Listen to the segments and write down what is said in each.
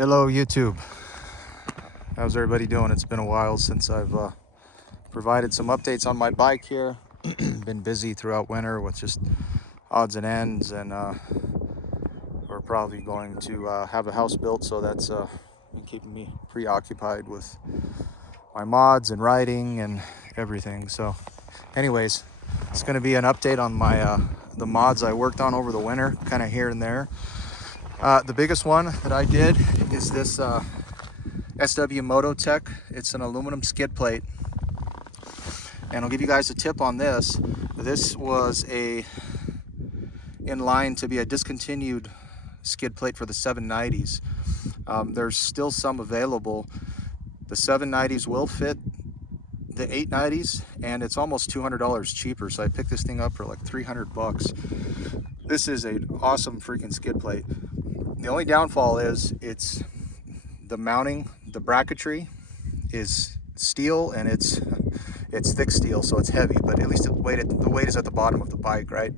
Hello YouTube, how's everybody doing? It's been a while since I've provided some updates on my bike here. Been busy throughout winter with just odds and ends, and we're probably going to have a house built, so that's been keeping me preoccupied with my mods and riding and everything. So anyways, it's going to be an update on my the mods I worked on over the winter, kind of here and there. The biggest one that I did is this SW Mototech. It's an aluminum skid plate, and I'll give you guys a tip on this. This was in line to be a discontinued skid plate for the 790s. There's still some available. The 790s will fit the 890s, and it's almost $200 cheaper. So I picked this thing up for like 300 bucks. This is an awesome freaking skid plate. The only downfall is it's the mounting, the bracketry is steel, and it's thick steel, so it's heavy, but at least the weight is at the bottom of the bike, right?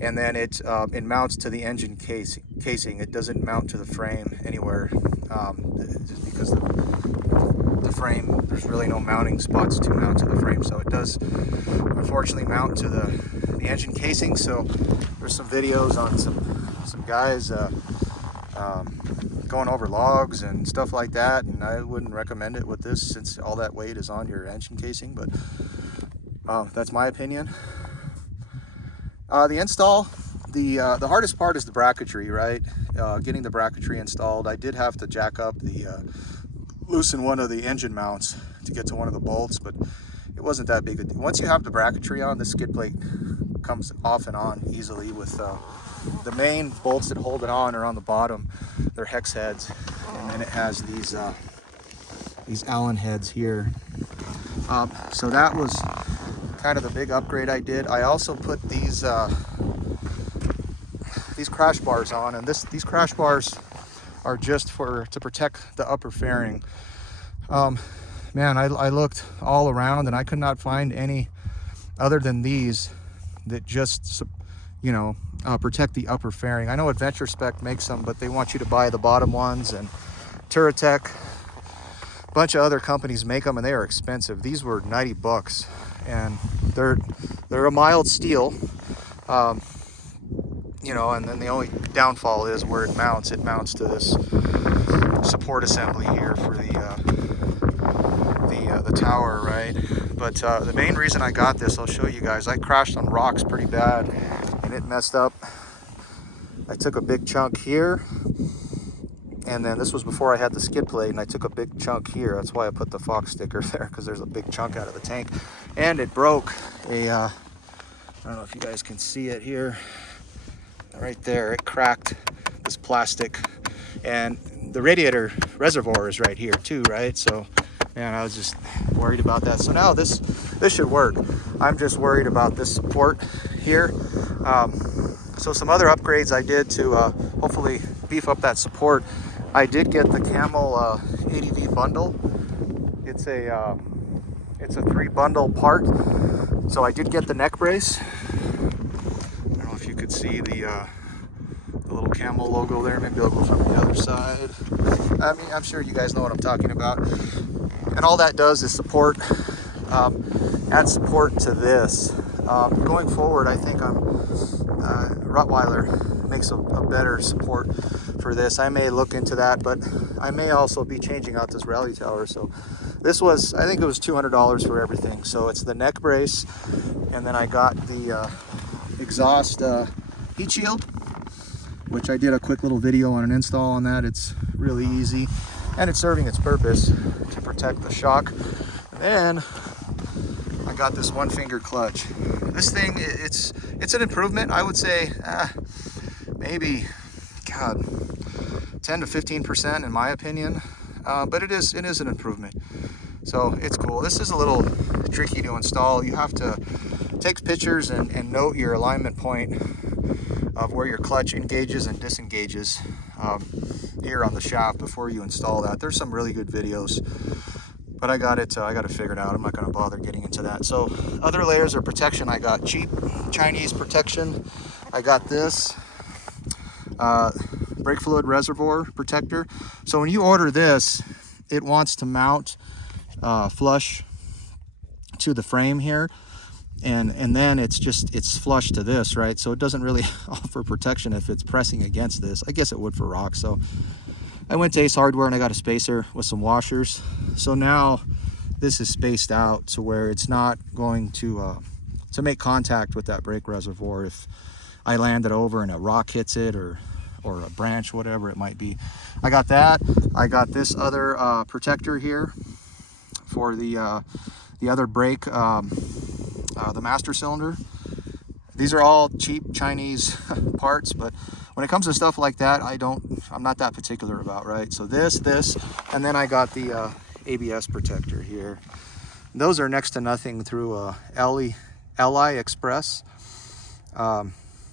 And then it mounts to the engine casing. It doesn't mount to the frame anywhere, just because the frame, there's really no mounting spots to mount to the frame. So it does unfortunately mount to the engine casing. So there's some videos on some guys going over logs and stuff like that, and I wouldn't recommend it with this since all that weight is on your engine casing, but that's my opinion. The install, the hardest part is the bracketry, right? Getting the bracketry installed. I did have to jack up loosen one of the engine mounts to get to one of the bolts, but it wasn't that big a deal. Once you have the bracketry on, the skid plate comes off and on easily. With the main bolts that hold it on are on the bottom. They're hex heads, and then it has these Allen heads here. So that was kind of the big upgrade I did. I also put these crash bars on, and these crash bars are just to protect the upper fairing. Man, I looked all around and I could not find any other than these that just, protect the upper fairing. I know Adventure Spec makes them, but they want you to buy the bottom ones, and Touratech, a bunch of other companies make them, and they are expensive. These were 90 bucks, and they're a mild steel, and then the only downfall is where it mounts. It mounts to this support assembly here for the tower, right? But the main reason I got this, I'll show you guys. I crashed on rocks pretty bad, and it messed up. I took a big chunk here, and then this was before I had the skid plate, and I took a big chunk here. That's why I put the Fox sticker there, because there's a big chunk out of the tank. And it broke I don't know if you guys can see it here, right there. It cracked this plastic, and the radiator reservoir is right here too, right? So man, I was just worried about that. So now this should work. I'm just worried about this support here. So some other upgrades I did to hopefully beef up that support. I did get the Camel ADV bundle. It's a 3-bundle part. So I did get the neck brace. I don't know if you could see the little Camel logo there. Maybe I'll go from the other side. I mean, I'm sure you guys know what I'm talking about. And all that does is support, add support to this. Going forward, I think Rottweiler makes a better support for this. I may look into that, but I may also be changing out this rally tower. So this was, I think it was $200 for everything. So it's the neck brace, and then I got the exhaust heat shield, which I did a quick little video on an install on that. It's really easy, and it's serving its purpose to protect the shock. And then I got this 1-finger clutch. This thing, it's an improvement. I would say maybe 10 to 15% in my opinion, but it is an improvement. So it's cool. This is a little tricky to install. You have to take pictures and note your alignment point of where your clutch engages and disengages here on the shaft before you install that. There's some really good videos, but I got it figured out. I'm not going to bother getting into that. So other layers of protection, I got cheap Chinese protection. I got this brake fluid reservoir protector. So when you order this, it wants to mount flush to the frame here, and then it's flush to this, right? So it doesn't really offer protection if it's pressing against this. I guess it would for rock. So I went to Ace Hardware and I got a spacer with some washers. So now this is spaced out to where it's not going to make contact with that brake reservoir if I land it over and a rock hits it, or a branch, whatever it might be. I got that. I got this other protector here for the other brake, the master cylinder. These are all cheap Chinese parts, but when it comes to stuff like that, I'm not that particular about, right? So this, and then I got the ABS protector here. Those are next to nothing through LI Express.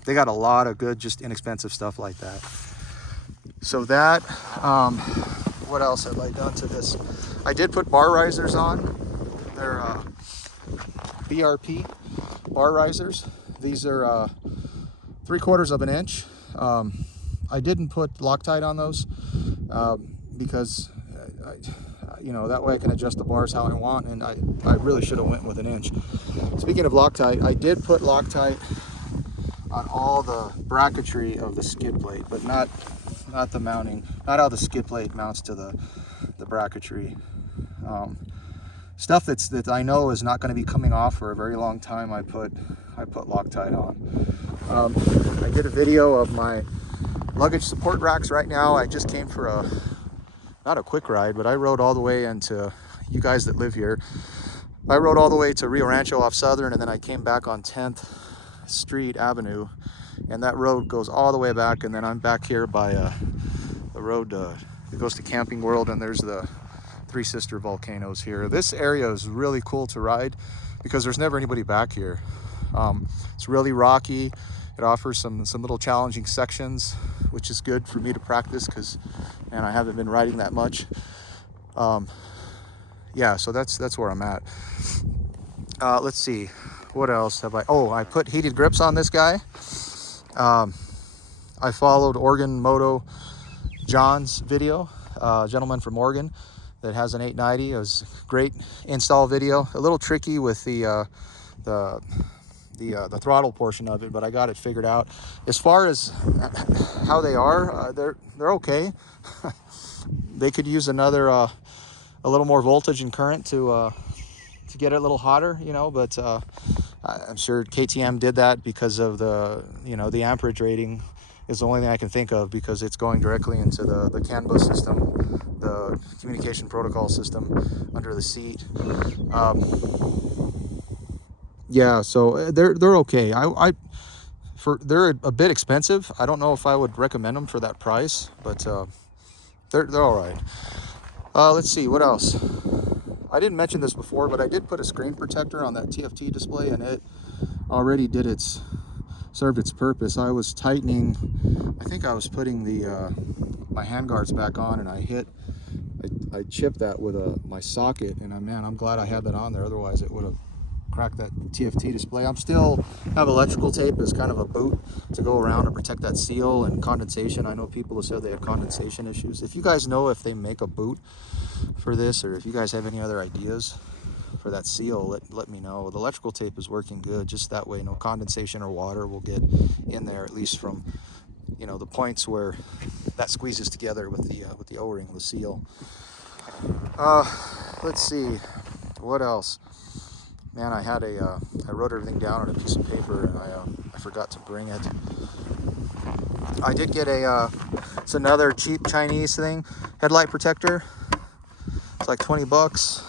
They got a lot of good, just inexpensive stuff like that. So that, what else have I done to this? I did put bar risers on. They're BRP bar risers. These are 3/4 of an inch. I didn't put Loctite on those because that way I can adjust the bars how I want, and I really should have went with an inch. Speaking of Loctite, I did put Loctite on all the bracketry of the skid plate, but not the mounting, not how the skid plate mounts to the bracketry. Stuff that I know is not going to be coming off for a very long time, I put Loctite on. I did a video of my luggage support racks right now. I just came for not a quick ride, but I rode all the way into, you guys that live here, I rode all the way to Rio Rancho off Southern, and then I came back on 10th Street Avenue, and that road goes all the way back, and then I'm back here by the road that goes to Camping World, and there's the Three Sister volcanoes here. This area is really cool to ride because there's never anybody back here. It's really rocky. It offers some little challenging sections, which is good for me to practice because, man, I haven't been riding that much. Yeah, so that's where I'm at. Let's see, what else have I? Oh, I put heated grips on this guy. I followed Oregon Moto John's video, a gentleman from Oregon that has an 890. It was a great install video. A little tricky with the throttle portion of it, but I got it figured out. As far as how they are, they're okay. They could use another a little more voltage and current to get it a little hotter, but I'm sure KTM did that because of the amperage rating is the only thing I can think of, because it's going directly into the CAN bus system, the communication protocol system under the seat. Yeah, so they're okay. They're a bit expensive. I don't know if I would recommend them for that price, but they're all right. Let's see, what else? I didn't mention this before, but I did put a screen protector on that TFT display, and it already served its purpose. I was tightening, I think I was putting my handguards back on, and I chipped that with my socket, and I'm glad I had that on there, otherwise it would have cracked that TFT display. I'm still have electrical tape as kind of a boot to go around and protect that seal and condensation. I know people have said they have condensation issues. If you guys know if they make a boot for this, or if you guys have any other ideas for that seal, let me know. The electrical tape is working good, just that way no condensation or water will get in there, at least from the points where that squeezes together with the O-ring, the seal. Let's see, what else? Man, I wrote everything down on a piece of paper, and I forgot to bring it. I did get it's another cheap Chinese thing, headlight protector. It's like 20 bucks.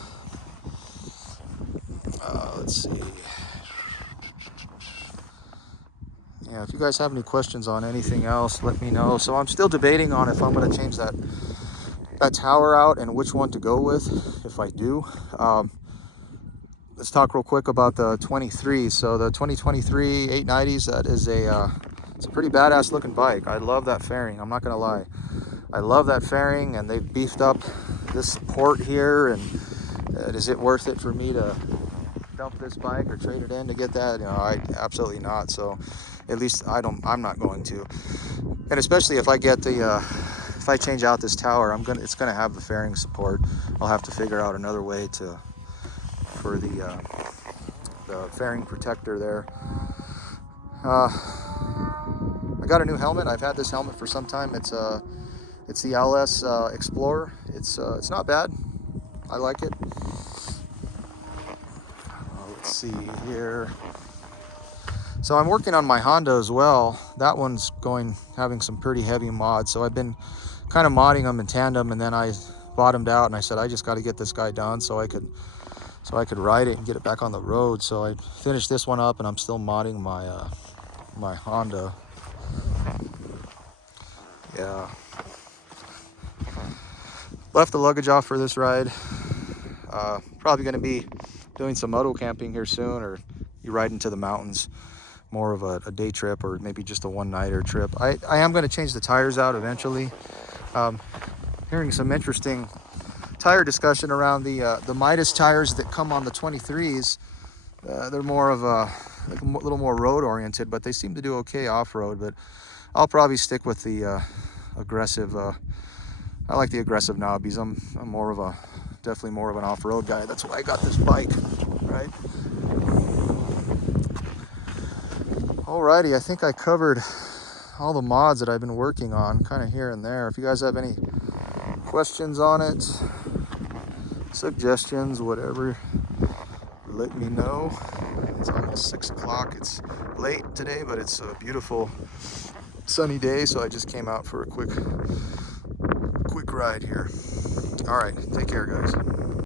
Let's see. Yeah, if you guys have any questions on anything else, let me know. So I'm still debating on if I'm going to change that tower out and which one to go with, if I do. Let's talk real quick about the 23. So the 2023 890s, that is it's a pretty badass looking bike. I love that fairing, I'm not gonna lie. I love that fairing, and they've beefed up this support here, and is it worth it for me to dump this bike or trade it in to get that? Absolutely not. So at least I'm not going to. And especially if I get the if I change out this tower, it's gonna have the fairing support. I'll have to figure out another way for the fairing protector there. I got a new helmet. I've had this helmet for some time. It's the LS Explorer. It's not bad. I like it. Let's see here. So I'm working on my Honda as well. That one's having some pretty heavy mods. So I've been kind of modding them in tandem, and then I bottomed out and I said I just got to get this guy done so I could ride it and get it back on the road. So I finished this one up, and I'm still modding my my Honda. Yeah. Left the luggage off for this ride. Probably going to be doing some moto camping here soon, or you ride into the mountains. More of a day trip, or maybe just a one-nighter trip. I am going to change the tires out eventually. Hearing some interesting tire discussion around the Midas tires that come on the 23s. They're more of a little more road oriented, but they seem to do okay off-road. But I'll probably stick with the aggressive. I like the aggressive knobbies. I'm definitely more of an off-road guy. That's why I got this bike, right? Alrighty, I think I covered all the mods that I've been working on, kind of here and there. If you guys have any questions on it, suggestions, whatever, let me know. It's almost 6 o'clock. It's late today, but it's a beautiful sunny day, so I just came out for a quick ride here. All right, take care, guys.